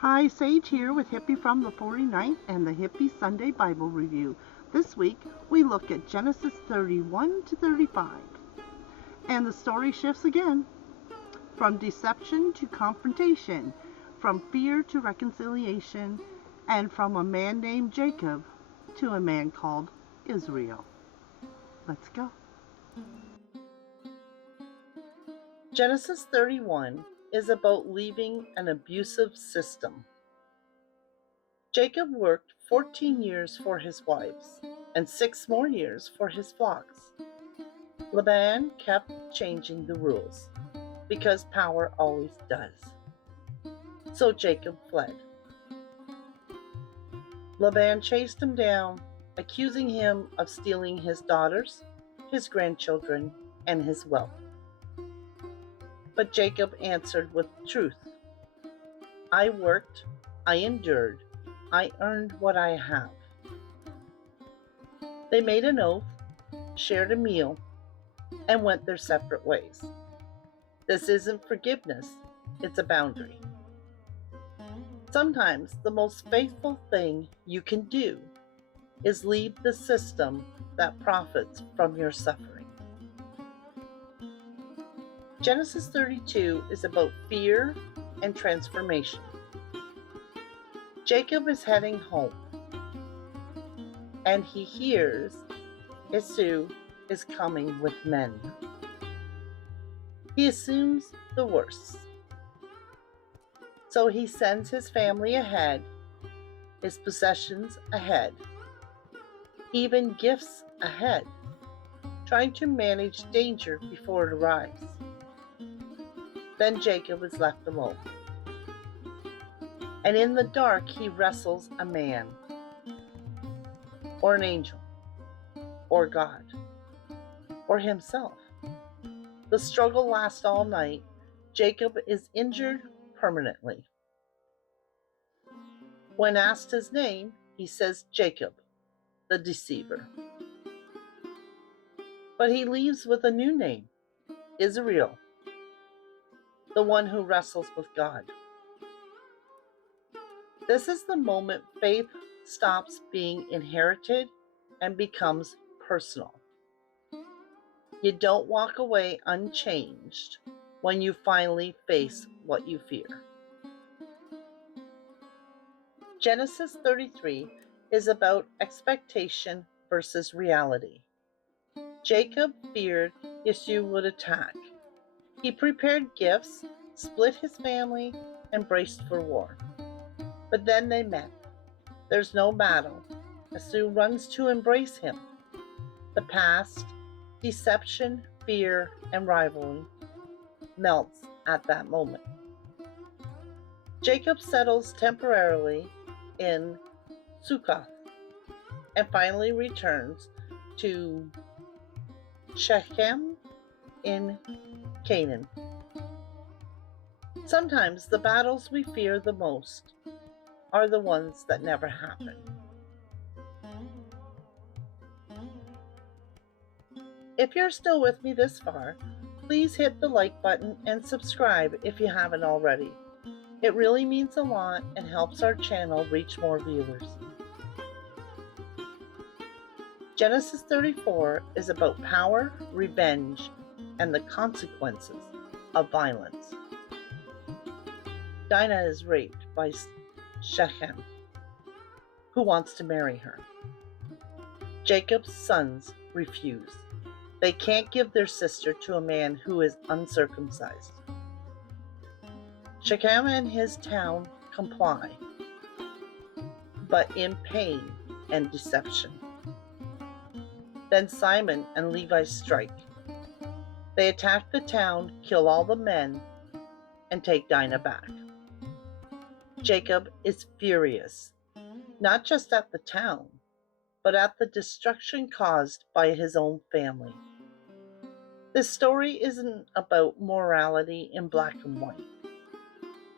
Hi, Sage here with Hippie from the 49th and the Hippie Sunday Bible Review. This week we look at Genesis 31 to 35. And the story shifts again. From deception to confrontation, from fear to reconciliation, and from a man named Jacob to a man called Israel. Let's go. Genesis 31 is about leaving an abusive system. Jacob worked 14 years for his wives and 6 more years for his flocks. Laban kept changing the rules because power always does. So Jacob fled. Laban chased him down, accusing him of stealing his daughters, his grandchildren, and his wealth. But Jacob answered with truth. I worked, I endured, I earned what I have. They made an oath, shared a meal, and went their separate ways. This isn't forgiveness, it's a boundary. Sometimes the most faithful thing you can do is leave the system that profits from your suffering. Genesis 32 is about fear and transformation. Jacob is heading home, and he hears Esau is coming with men. He assumes the worst. So he sends his family ahead, his possessions ahead, even gifts ahead, trying to manage danger before it arrives. Then Jacob is left alone. And in the dark he wrestles a man, or an angel, or God, or himself. The struggle lasts all night. Jacob is injured permanently. When asked his name, he says Jacob, the deceiver. But he leaves with a new name, Israel, the one who wrestles with God. This is the moment faith stops being inherited and becomes personal. You don't walk away unchanged when you finally face what you fear. Genesis 33 is about expectation versus reality. Jacob feared Esau would attack. He prepared gifts, split his family, and braced for war. But then they met. There's no battle. Esau runs to embrace him. The past, deception, fear, and rivalry melts at that moment. Jacob settles temporarily in Succoth and finally returns to Shechem in Canaan. Sometimes the battles we fear the most are the ones that never happen. If you're still with me this far, please hit the like button and subscribe if you haven't already. It really means a lot and helps our channel reach more viewers. Genesis 34 is about power, revenge, and the consequences of violence. Dinah is raped by Shechem, who wants to marry her. Jacob's sons refuse. They can't give their sister to a man who is uncircumcised. Shechem and his town comply, but in pain and deception. Then Simon and Levi strike. They attack the town, kill all the men, and take Dinah back. Jacob is furious, not just at the town, but at the destruction caused by his own family. This story isn't about morality in black and white.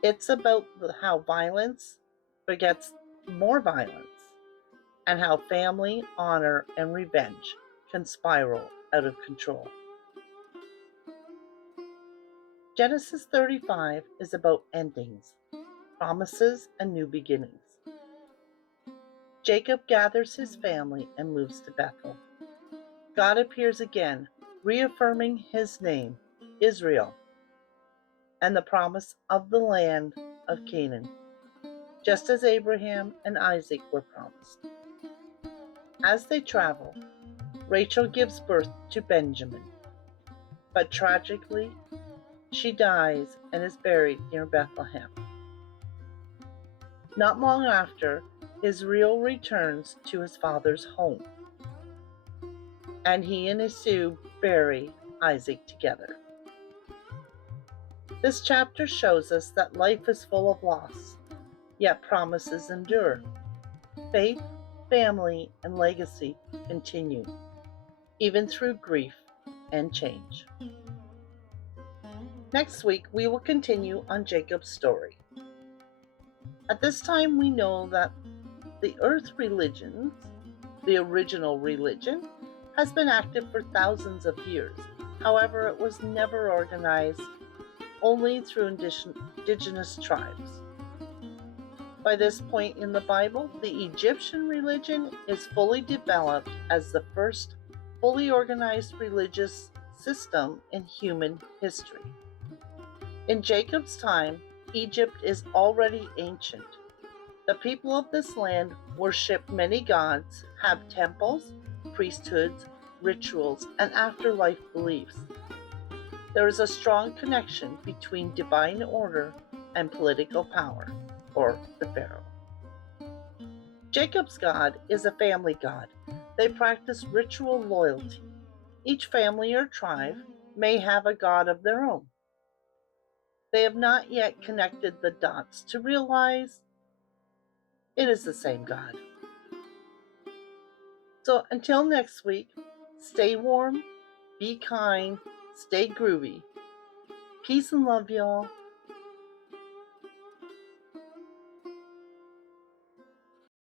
It's about how violence begets more violence, and how family, honor, and revenge can spiral out of control. Genesis 35 is about endings. promises and new beginnings. Jacob gathers his family and moves to Bethel. God appears again, reaffirming his name, Israel, and the promise of the land of Canaan, just as Abraham and Isaac were promised. As they travel, Rachel gives birth to Benjamin, but tragically, she dies and is buried near Bethlehem. Not long after, Israel returns to his father's home, and he and Esau bury Isaac together. This chapter shows us that life is full of loss, yet promises endure. Faith, family, and legacy continue, even through grief and change. Next week, we will continue on Jacob's story. At this time, we know that the earth religions, the original religion, has been active for thousands of years. However, it was never organized, only through indigenous tribes. By this point in the Bible, the Egyptian religion is fully developed as the first fully organized religious system in human history. In Jacob's time, Egypt is already ancient. The people of this land worship many gods, have temples, priesthoods, rituals, and afterlife beliefs. There is a strong connection between divine order and political power, or the Pharaoh. Jacob's God is a family God. They practice ritual loyalty. Each family or tribe may have a god of their own. They have not yet connected the dots to realize it is the same God. So until next week, stay warm, be kind, stay groovy. Peace and love, y'all.